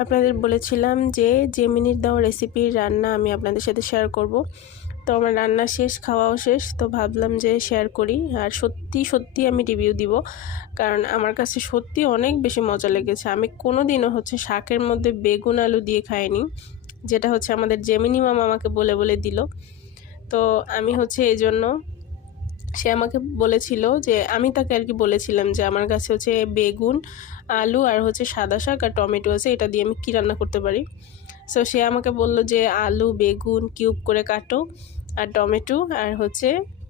আপনাদের বলেছিলাম যে জেমিনির দেওয়া রেসিপির রান্না আমি আপনাদের সাথে শেয়ার করব। তো আমার রান্না শেষ, খাওয়াও শেষ, তো ভাবলাম যে শেয়ার করি। আর সত্যি সত্যি আমি রিভিউ দিব, কারণ আমার কাছে সত্যি অনেক বেশি মজা লেগেছে। আমি কোনো দিনও শাকের মধ্যে বেগুন আলু দিয়ে খাইনি, যেটা আমাদের জেমিনি মামা আমাকে বলে বলে দিল। তো আমি এই জন্য সে আমাকে বলেছিল যে আমি তাকে আর কি বলেছিলাম যে আমার কাছে বেগুন আলু আর সাদা শাক আর টমেটো আছে, এটা দিয়ে আমি কী রান্না করতে পারি। সো সে আমাকে বলল যে আলু বেগুন কিউব করে কাটো, আর টমেটো আর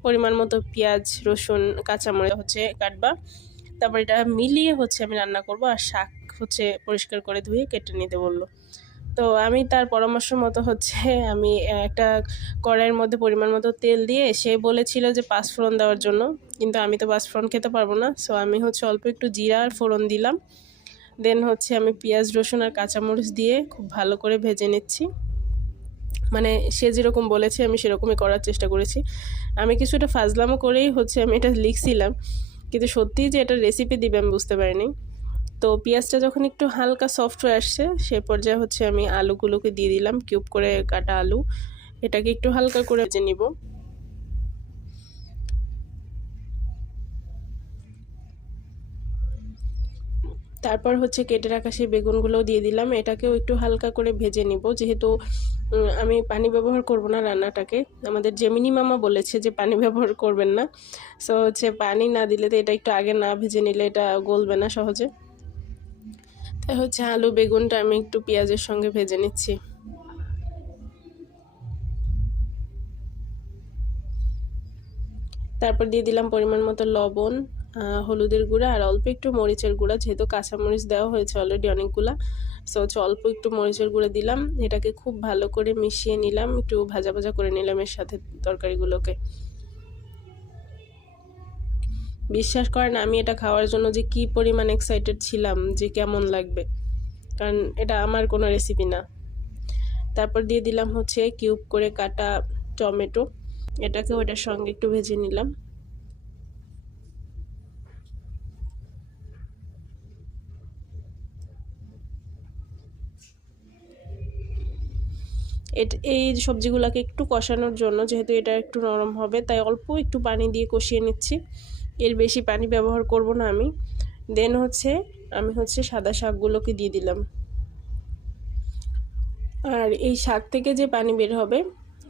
পরিমাণ মতো পেঁয়াজ রসুন কাঁচামরিচ কাটবা, তারপর এটা মিলিয়ে আমি রান্না করব। আর শাক পরিষ্কার করে ধুয়ে কেটে নিতে বললো। তো আমি তার পরামর্শ মতো আমি একটা কড়াইয়ের মধ্যে পরিমাণ মতো তেল দিয়ে, সে বলেছিল যে 5 ফোড়ন দেওয়ার জন্য, কিন্তু আমি তো 5 ফোড়ন খেতে পারবো না। সো আমি অল্প একটু জিরা আর ফোড়ন দিলাম। দেন আমি পেঁয়াজ রসুন আর কাঁচামরিচ দিয়ে খুব ভালো করে ভেজে নিচ্ছি। মানে সে যেরকম বলেছে আমি সেরকমই করার চেষ্টা করেছি। আমি কিছুটা ফাজলামো করেই আমি এটা লিখছিলাম, কিন্তু সত্যিই যে এটা রেসিপি দিবে আমি বুঝতে পারিনি। তো পেঁয়াজটা যখন একটু হালকা সফট হয়ে আসছে, সে পর্যায়ে আমি আলুগুলোকে দিয়ে দিলাম, কিউব করে কাটা আলু। এটাকে একটু হালকা করে ভেজে নিব। তারপর কেটে রাখা সেই বেগুনগুলোও দিয়ে দিলাম, এটাকেও একটু হালকা করে ভেজে নিব। যেহেতু আমি পানি ব্যবহার করব না রান্নাটাকে, আমাদের জেমিনি মামা বলেছে যে পানি ব্যবহার করবেন না। সো পানি না দিলে তো এটা একটু আগে না ভেজে নিলে এটা গলবে না সহজে। তাই আলু বেগুনটা আমি একটু পেঁয়াজের সঙ্গে ভেজে নিচ্ছি। তারপর দিয়ে দিলাম পরিমাণ মতো লবণ, হলুদের গুঁড়া আর অল্প একটু মরিচের গুঁড়া, যেহেতু কাঁচামরিচ দেওয়া হয়েছে অলরেডি অনেকগুলা। সো অল্প একটু মরিচের গুঁড়া দিলাম, এটাকে খুব ভালো করে মিশিয়ে নিলাম, একটু ভাজা ভাজা করে নিলাম এর সাথে তরকারিগুলোকে। বিশ্বাস করেন আমি এটা খাওয়ার জন্য যে কি পরিমাণ এক্সাইটেড ছিলাম যে কেমন লাগবে, কারণ এটা আমার কোনো রেসিপি না। তারপর দিয়ে দিলাম কিউব করে কাটা টমেটো, এটাকে ওটার সঙ্গে একটু ভেজে নিলাম। এই সবজিগুলোকে একটু কষানোর জন্য, যেহেতু এটা একটু নরম হবে, তাই অল্প একটু পানি দিয়ে কষিয়ে নিচ্ছি। এর বেশি পানি ব্যবহার করব না আমি। দেন আমি সাদা শাকগুলোকে দিয়ে দিলাম। আর এই শাক থেকে যে পানি বের হবে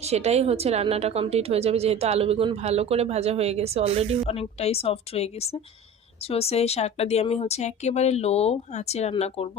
সেটাই রান্নাটা কমপ্লিট হয়ে যাবে, যেহেতু আলু বেগুন ভালো করে ভাজা হয়ে গেছে, অলরেডি অনেকটাই সফট হয়ে গেছে। সো সেই শাকটা দিয়ে আমি একেবারে লো আঁচে রান্না করব।